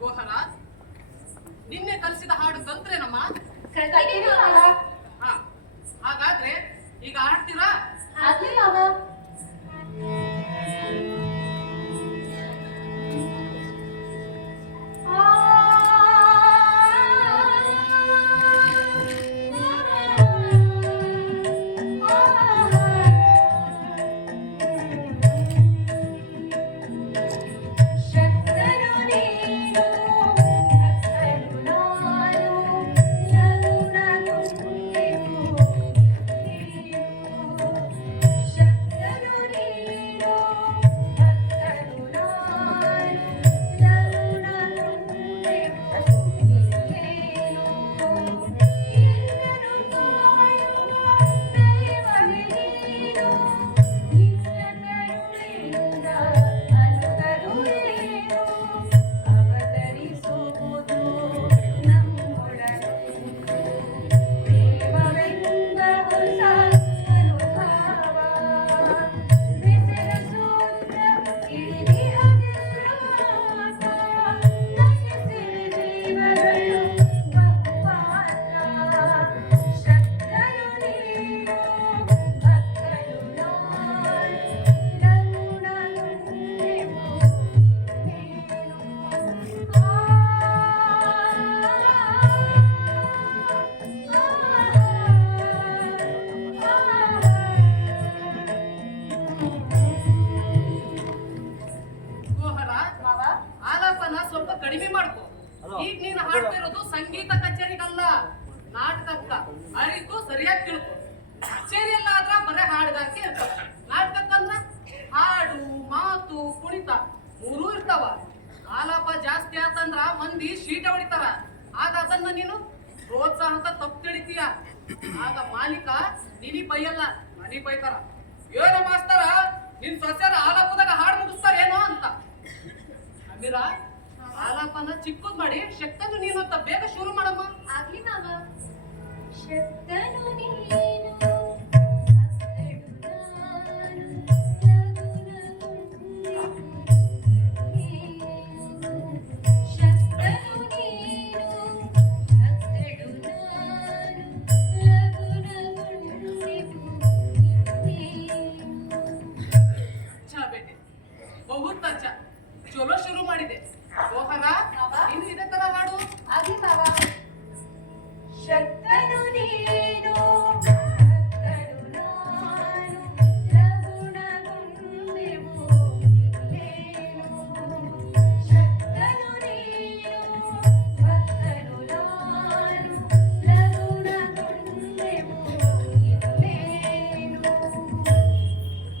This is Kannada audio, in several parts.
ಗೋಹರ ನಿನ್ನೆ ಕಲಿಸಿದ ಹಾಡು ಕಲ್ತ್ರೇನಮ್ಮ? ಹಾ, ಹಾಗಾದ್ರೆ ಈಗ ಹಾಡ್ತೀರಾ? ಸ್ವಲ್ಪ ಕಡಿಮೆ ಮಾಡ್ಕೋ. ಈಗ ನೀನು ಹಾಡ್ತಿರೋದು ಸಂಗೀತ ಕಚೇರಿಗಲ್ಲ, ನಾಟಕಕ್ಕ. ಅರಿತು ಸರಿಯಾಗಿ ತಿಳ್ಕೊ. ಕಚೇರಿ ಎಲ್ಲ ಆದ್ರ ಬರೇ ಹಾಡ್ಗಾರಿಕೆ ಇರ್ತಾವ. ನಾಟಕಕ್ಕಂದ್ರ ಹಾಡು, ಮಾತು, ಕುಣಿತ ಮೂರೂ ಇರ್ತಾವ. ಆಲಾಪ ಜಾಸ್ತಿ ಆತಂದ್ರ ಮಂದಿ ಶೀಟ ಹೊಡಿತಾರ. ಆಗ ಅದನ್ನ ನೀನು ಪ್ರೋತ್ಸಾಹಕ ತಪ್ಪು ತಿಳಿತೀಯ. ಆಗ ಮಾಲೀಕ ನಿನಿ ಬೈಯಲ್ಲ, ಮನಿ ಬೈತಾರ. ಏನ ಮಾಸ್ತರ, ನಿನ್ ಸೊಸೆರ ಆಲಾಪದಾಗ ಹಾಡು ಮುಗಿಸ್ತಾರೇನೋ ಅಂತ. ಅಮೀರ, ಆಲಾಪನ ಚಿಕ್ಕದ್ ಮಾಡಿ ಶಕ್ತನು ನೀನು ಅಂತ ಬೇಗ ಶುರು ಮಾಡಮ್ಮ. ಆಗ್ಲಿ ಮಾವ. ಶಕ್ತನು ನೀನು ಬಹುತ್ ಅಚ್ಚ, ಚಲೋ ಶುರು ಮಾಡಿದೆ. ಗೋಹರ, ನೀನು ಇದೇ ತರ ಹಾಡು. ಆಗ್ಲಿ ಮಾವ. ಶಕ್ತನು ನೀನು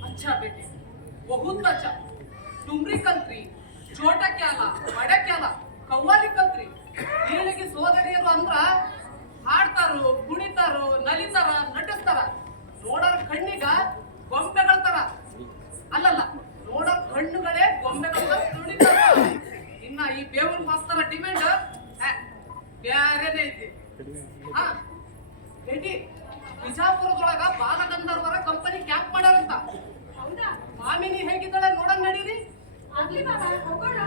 अच्छा बेटे, बहुत अच्छा. डुमरी कल्त्री, ಚೋಟ ಕ್ಯಾಲ, ಬಡ ಕ್ಯಾಲ, ಕವ್ವಾಲಿ ಕಲ್ತ್ರಿ. ಏಳಿಗೆ ಸೋದರಿಯರು ಅಂದ್ರ ಹಾಡ್ತಾರು, ಕುಣಿತಾರು, ನಲಿತಾರ, ನಟಿಸ್ತಾರ. ನೋಡೋರ್ ಕಣ್ಣಿಗ ಗೊಂಬೆಗಳ ತರ. ಅಲ್ಲಲ್ಲ, ನೋಡೋರ್ ಕಣ್ಣುಗಳೇ ಗೊಂಬೆಗಳ ತುಳಿತಾರ. ಇನ್ನ ಈ ಬೇವೂರ್ ಮಾಸ್ತರ ಡಿಮ್ಯಾಂಡ್ ಬ್ಯಾರೇನೆ ಐತಿ. ಹಾ ರೆಡಿ. ಬಿಜಾಪುರದೊಳಗ ಬಾಲಗಂಧರ್ವರ ಕಂಪನಿ ಕ್ಯಾಂಪ್ ಮಾಡ್ಯಾರಂತ. ಹೌದಾ? ಮಾಮಿನಿ ಹೇಗಿದ್ದಾಳೆ ನೋಡಂಗ್ ನಡೀರಿ. ಆಗ್ಲಿ ಮಾವ, ಹೋಗೋಣ.